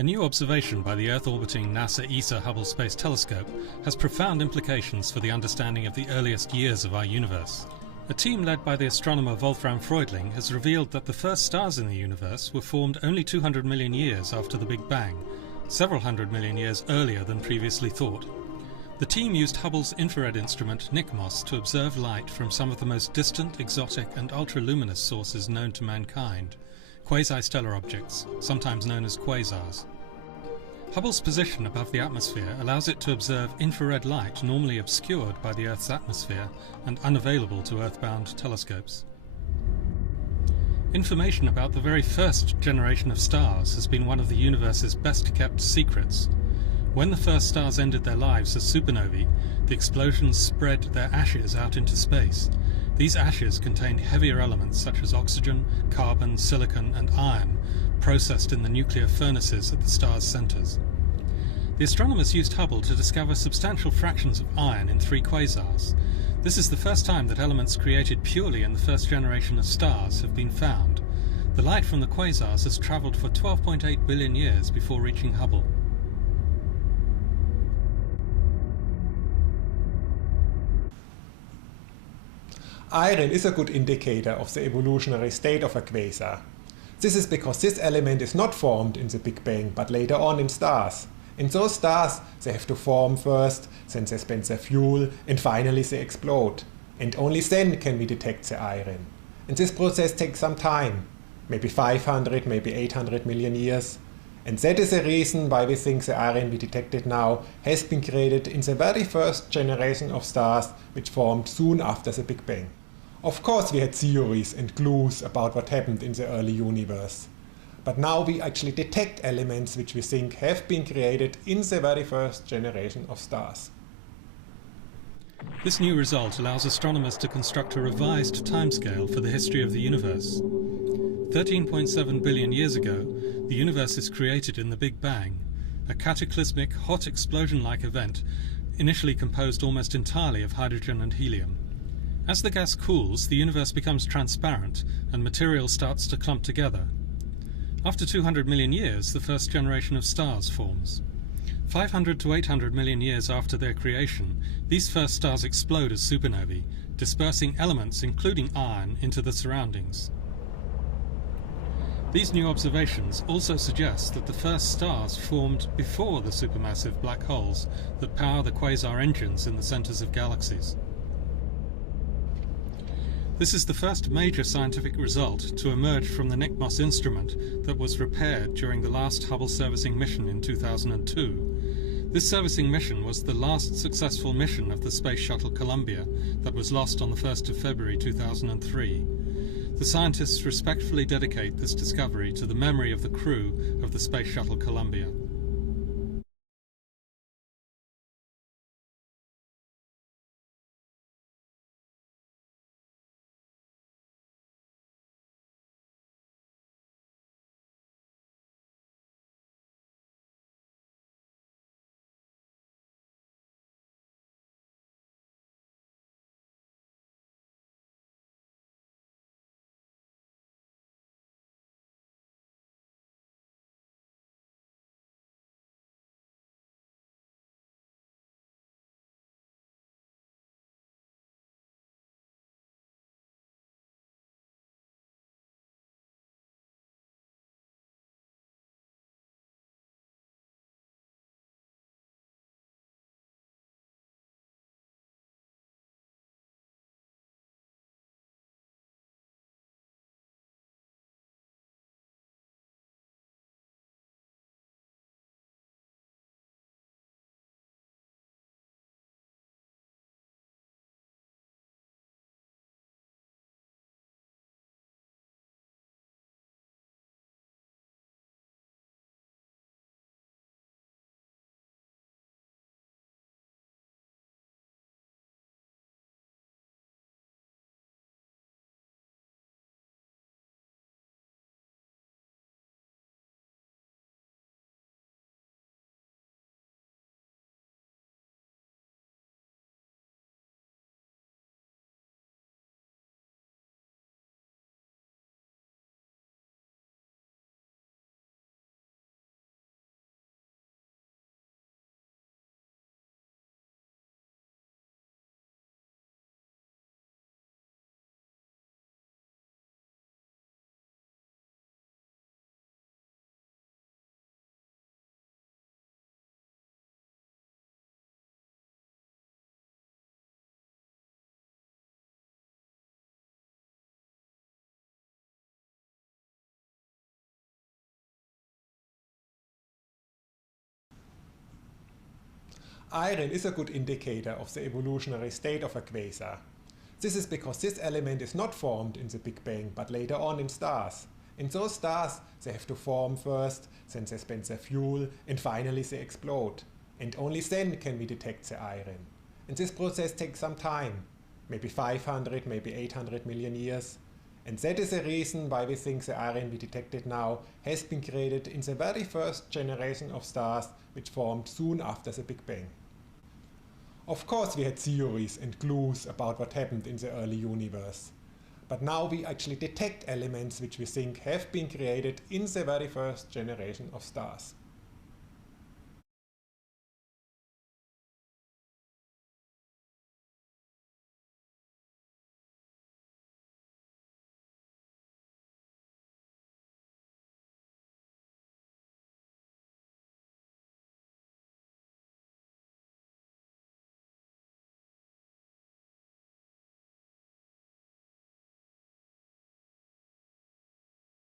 A new observation by the Earth-orbiting NASA ESA Hubble Space Telescope has profound implications for the understanding of the earliest years of our universe. A team led by the astronomer Wolfram Freundling has revealed that the first stars in the universe were formed only 200 million years after the Big Bang, several hundred million years earlier than previously thought. The team used Hubble's infrared instrument NICMOS to observe light from some of the most distant, exotic and ultraluminous sources known to mankind, quasi-stellar objects, sometimes known as quasars. Hubble's position above the atmosphere allows it to observe infrared light normally obscured by the Earth's atmosphere and unavailable to Earth-bound telescopes. Information about the very first generation of stars has been one of the universe's best-kept secrets. When the first stars ended their lives as supernovae, the explosions spread their ashes out into space. These ashes contained heavier elements such as oxygen, carbon, silicon and iron, processed in the nuclear furnaces at the star's centers. The astronomers used Hubble to discover substantial fractions of iron in 3 quasars. This is the first time that elements created purely in the first generation of stars have been found. The light from the quasars has traveled for 12.8 billion years before reaching Hubble. Iron is a good indicator of the evolutionary state of a quasar. This is because this element is not formed in the Big Bang, but later on in stars. In those stars, they have to form first, then they spend their fuel, and finally they explode. And only then can we detect the iron. And this process takes some time, maybe 500, maybe 800 million years. And that is the reason why we think the iron we detected now has been created in the very first generation of stars which formed soon after the Big Bang. Of course we had theories and clues about what happened in the early universe. But now we actually detect elements which we think have been created in the very first generation of stars. This new result allows astronomers to construct a revised timescale for the history of the universe. 13.7 billion years ago, the universe is created in the Big Bang, a cataclysmic, hot explosion-like event initially composed almost entirely of hydrogen and helium. As the gas cools, the universe becomes transparent and material starts to clump together. After 200 million years, the first generation of stars forms. 500 to 800 million years after their creation, these first stars explode as supernovae, dispersing elements including iron into the surroundings. These new observations also suggest that the first stars formed before the supermassive black holes that power the quasar engines in the centers of galaxies. This is the first major scientific result to emerge from the NICMOS instrument that was repaired during the last Hubble servicing mission in 2002. This servicing mission was the last successful mission of the Space Shuttle Columbia that was lost on the 1st of February 2003. The scientists respectfully dedicate this discovery to the memory of the crew of the Space Shuttle Columbia. Iron is a good indicator of the evolutionary state of a quasar. This is because this element is not formed in the Big Bang but later on in stars. In those stars, they have to form first, then they spend their fuel, and finally they explode. And only then can we detect the iron. And this process takes some time, maybe 500, maybe 800 million years. And that is the reason why we think the iron we detected now has been created in the very first generation of stars which formed soon after the Big Bang. Of course we had theories and clues about what happened in the early universe. But now we actually detect elements which we think have been created in the very first generation of stars.